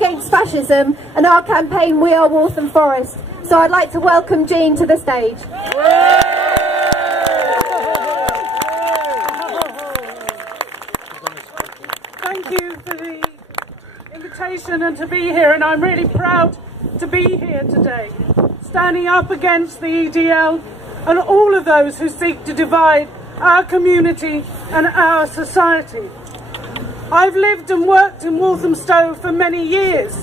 against fascism and our campaign We Are Waltham Forest. So I'd like to welcome Jean to the stage. Thank you for the invitation and to be here, and I'm really proud to be here today, standing up against the EDL and all of those who seek to divide our community and our society. I've lived and worked in Walthamstow for many years.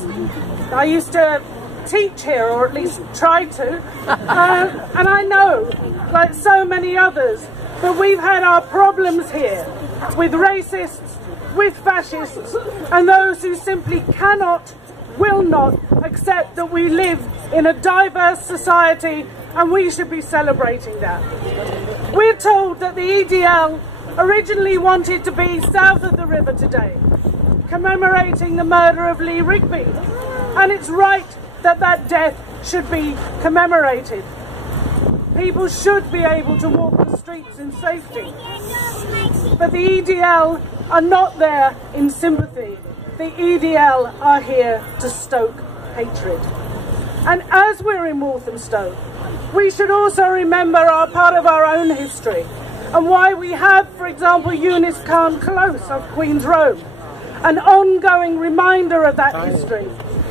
I used to teach here, or at least try to, and I know, like so many others, that we've had our problems here with racists, with fascists, and those who simply cannot, will not accept that we live in a diverse society, and we should be celebrating that. We're told that the EDL originally wanted to be south of the river today, commemorating the murder of Lee Rigby, and it's right that that death should be commemorated. People should be able to walk the streets in safety, but the EDL are not there in sympathy. The EDL are here to stoke hatred. And as we're in Walthamstow, we should also remember our part of our own history and why we have, for example, Eunice Khan Close off Queen's Road, an ongoing reminder of that history,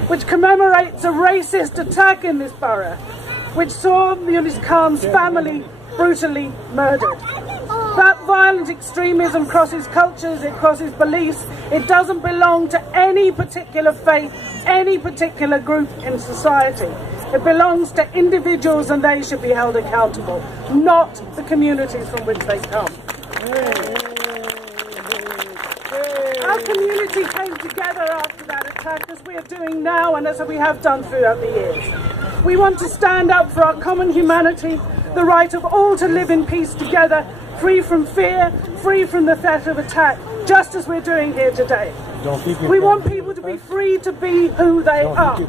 which commemorates a racist attack in this borough, which saw Eunice Khan's family brutally murdered. That violent extremism crosses cultures, it crosses beliefs, it doesn't belong to any particular faith, any particular group in society. It belongs to individuals and they should be held accountable, not the communities from which they come. Our community came together after that attack, as we are doing now and as we have done throughout the years. We want to stand up for our common humanity, the right of all to live in peace together, free from fear, free from the threat of attack, just as we're doing here today. We want people to be free to be who they are,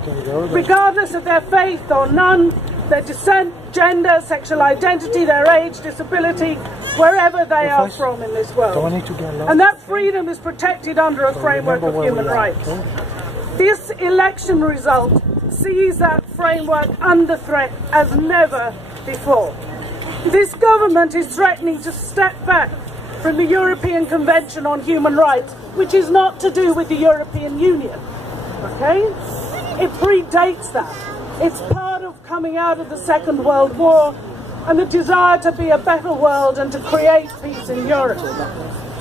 regardless of their faith or none, their descent, gender, sexual identity, their age, disability, wherever they are from in this world. And that freedom is protected under a framework of human rights. This election result sees that framework under threat as never before. This government is threatening to step back from the European Convention on Human Rights, which is not to do with the European Union, okay? It predates that. It's part of coming out of the Second World War and the desire to be a better world and to create peace in Europe.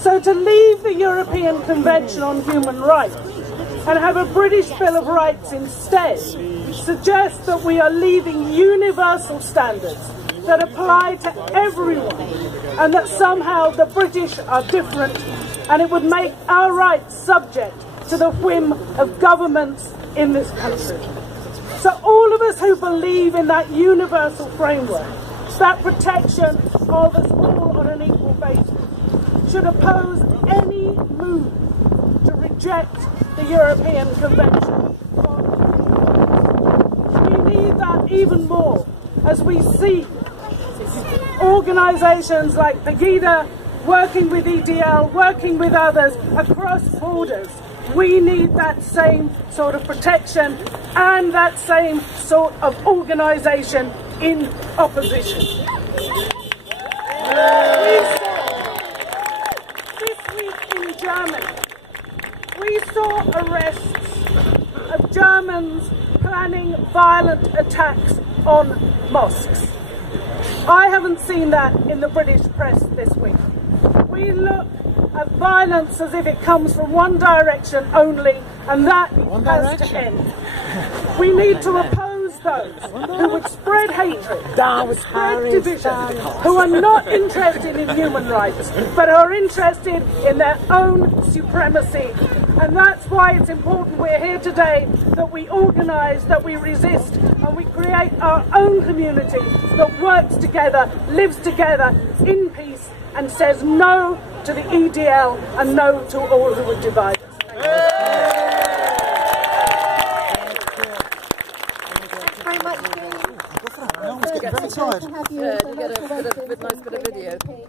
So to leave the European Convention on Human Rights and have a British Bill of Rights instead suggests that we are leaving universal standards that apply to everyone, and that somehow the British are different, and it would make our rights subject to the whim of governments in this country. So all of us who believe in that universal framework, that protection of us all on an equal basis, should oppose any move to reject the European Convention. We need that even more as we see organisations like Pegida working with EDL, working with others across borders. We need that same sort of protection and that same sort of organisation in opposition. This week in Germany, we saw arrests of Germans planning violent attacks on mosques. I haven't seen that in the British press this week. We look at violence as if it comes from one direction only, and that has to end. We need to oppose those who would spread hatred, spread division, who are not interested in human rights, but are interested in their own supremacy. And that's why it's important we're here today, that we organise, that we resist, and we create our own community that works together, lives together in peace, and says no to the EDL and no to all who would divide us. Thanks very much, Jean. Very tired. To have you as a local resident of the MEP.